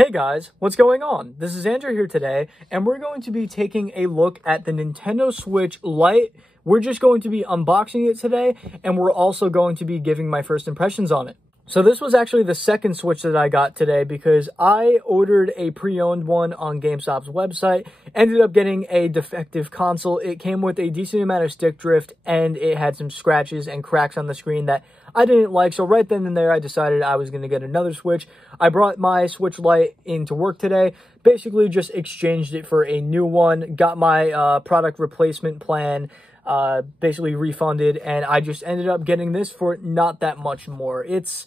Hey guys, what's going on? This is Andrew here today, and we're going to be taking a look at the Nintendo Switch Lite. We're just going to be unboxing it today, and we're also going to be giving my first impressions on it. So this was actually the second Switch that I got today because I ordered a pre-owned one on GameStop's website, ended up getting a defective console. It came with a decent amount of stick drift, and it had some scratches and cracks on the screen that I didn't like. So right then and there, I decided I was going to get another Switch. I brought my Switch Lite into work today, basically just exchanged it for a new one, got my product replacement plan basically refunded, and I just ended up getting this for not that much more. It's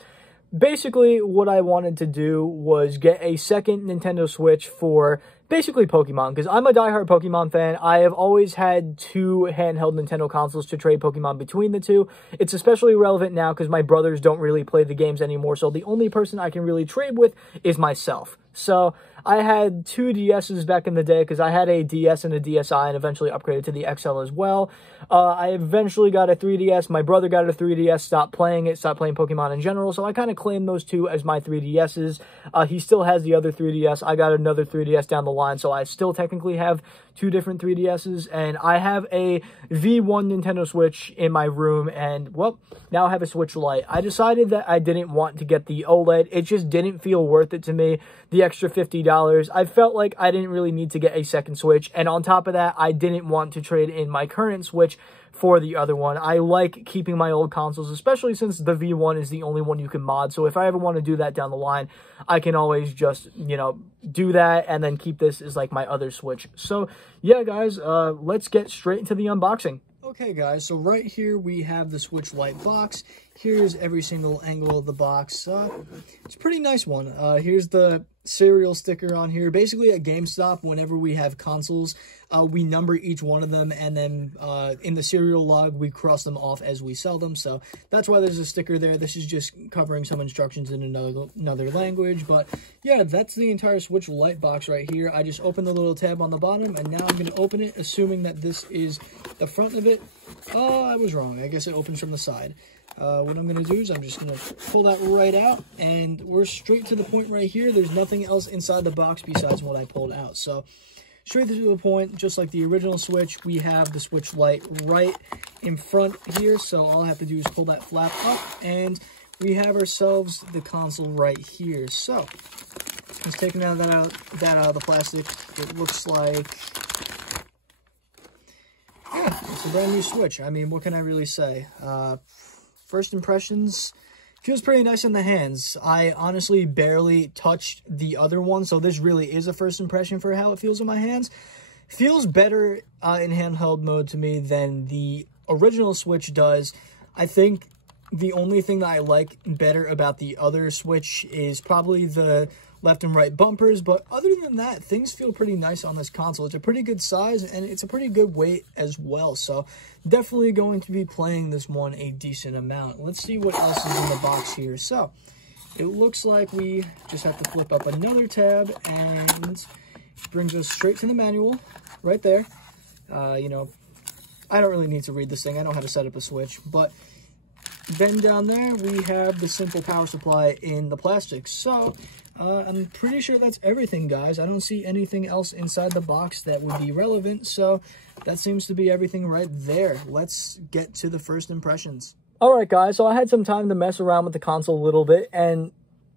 basically what I wanted to do was get a second Nintendo Switch for basically Pokemon, because I'm a diehard Pokemon fan. I have always had two handheld Nintendo consoles to trade Pokemon between the two. It's especially relevant now because my brothers don't really play the games anymore, so the only person I can really trade with is myself. So I had two DSs back in the day because I had a DS and a DSi and eventually upgraded to the XL as well. I eventually got a 3DS. My brother got a 3DS, stopped playing it, stopped playing Pokemon in general. So I kind of claimed those two as my 3DSs. He still has the other 3DS. I got another 3DS down the line. So I still technically have two different 3DSs. And I have a V1 Nintendo Switch in my room. And, well, now I have a Switch Lite. I decided that I didn't want to get the OLED. It just didn't feel worth it to me. The extra $50. I felt like I didn't really need to get a second Switch. And on top of that, I didn't want to trade in my current Switch for the other one. I like keeping my old consoles, especially since the V1 is the only one you can mod. So if I ever want to do that down the line, I can always just, you know, do that and then keep this as like my other Switch. So yeah, guys, let's get straight into the unboxing. Okay, guys, so right here we have the Switch Lite box. Here's every single angle of the box. It's a pretty nice one. Here's the serial sticker on here. Basically, at GameStop, whenever we have consoles, we number each one of them, and then in the serial log, we cross them off as we sell them. So that's why there's a sticker there. This is just covering some instructions in another language. But yeah, that's the entire Switch Lite box right here. I just opened the little tab on the bottom, and now I'm going to open it, assuming that this is the front of it. Oh, I was wrong. I guess it opens from the side. What I'm going to do is I'm just going to pull that right out, and we're straight to the point right here. There's nothing else inside the box besides what I pulled out. So straight to the point, just like the original Switch, we have the Switch Lite right in front here. So all I have to do is pull that flap up, and we have ourselves the console right here. So just taking that out of the plastic, it looks like, yeah, it's a brand new Switch. I mean, what can I really say? First impressions, feels pretty nice in the hands. I honestly barely touched the other one, so this really is a first impression for how it feels in my hands. Feels better in handheld mode to me than the original Switch does. I think the only thing that I like better about the other Switch is probably the left and right bumpers, but other than that, things feel pretty nice on this console. It's a pretty good size, and it's a pretty good weight as well, so definitely going to be playing this one a decent amount. Let's see what else is in the box here. So it looks like we just have to flip up another tab, and it brings us straight to the manual right there. You know, I don't really need to read this thing. I know how to set up a Switch, but then down there we have the simple power supply in the plastic. So I'm pretty sure that's everything, guys. I don't see anything else inside the box that would be relevant, so that seems to be everything right there. Let's get to the first impressions. All right, guys, so I had some time to mess around with the console a little bit, and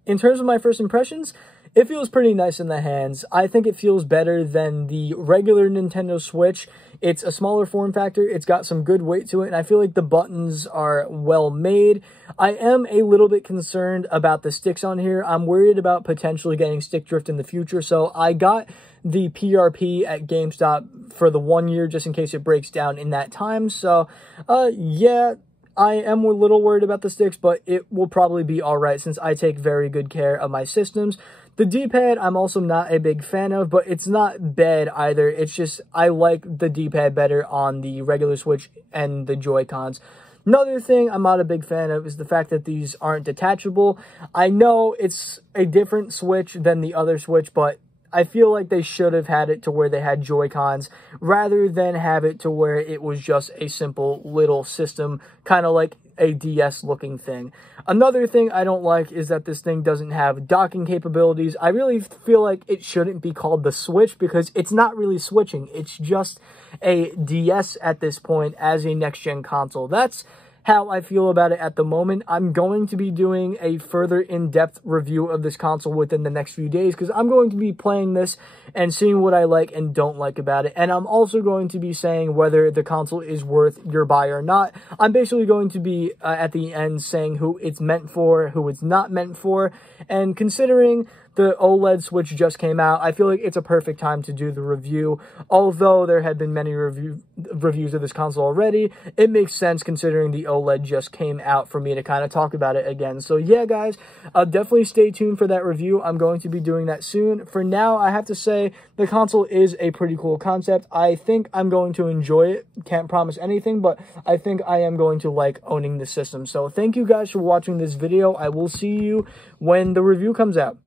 in terms of my first impressions, it feels pretty nice in the hands. I think it feels better than the regular Nintendo Switch. It's a smaller form factor. It's got some good weight to it, and I feel like the buttons are well made. I am a little bit concerned about the sticks on here. I'm worried about potentially getting stick drift in the future, so I got the PRP at GameStop for the 1 year just in case it breaks down in that time. So, yeah, I am a little worried about the sticks, but it will probably be all right since I take very good care of my systems. The D-pad, I'm also not a big fan of, but it's not bad either. It's just, I like the D-pad better on the regular Switch and the Joy-Cons. Another thing I'm not a big fan of is the fact that these aren't detachable. I know it's a different Switch than the other Switch, but I feel like they should have had it to where they had Joy-Cons rather than have it to where it was just a simple little system, kind of like a DS looking thing. Another thing I don't like is that this thing doesn't have docking capabilities. I really feel like it shouldn't be called the Switch because it's not really switching. It's just a DS at this point as a next-gen console. That's how I feel about it at the moment. I'm going to be doing a further in-depth review of this console within the next few days because I'm going to be playing this and seeing what I like and don't like about it. And I'm also going to be saying whether the console is worth your buy or not. I'm basically going to be at the end saying who it's meant for, who it's not meant for, and considering the OLED Switch just came out, I feel like it's a perfect time to do the review. Although there had been many reviews of this console already, it makes sense considering the OLED just came out for me to kind of talk about it again. So yeah, guys, definitely stay tuned for that review. I'm going to be doing that soon. For now, I have to say the console is a pretty cool concept. I think I'm going to enjoy it. Can't promise anything, but I think I am going to like owning the system. So thank you guys for watching this video. I will see you when the review comes out.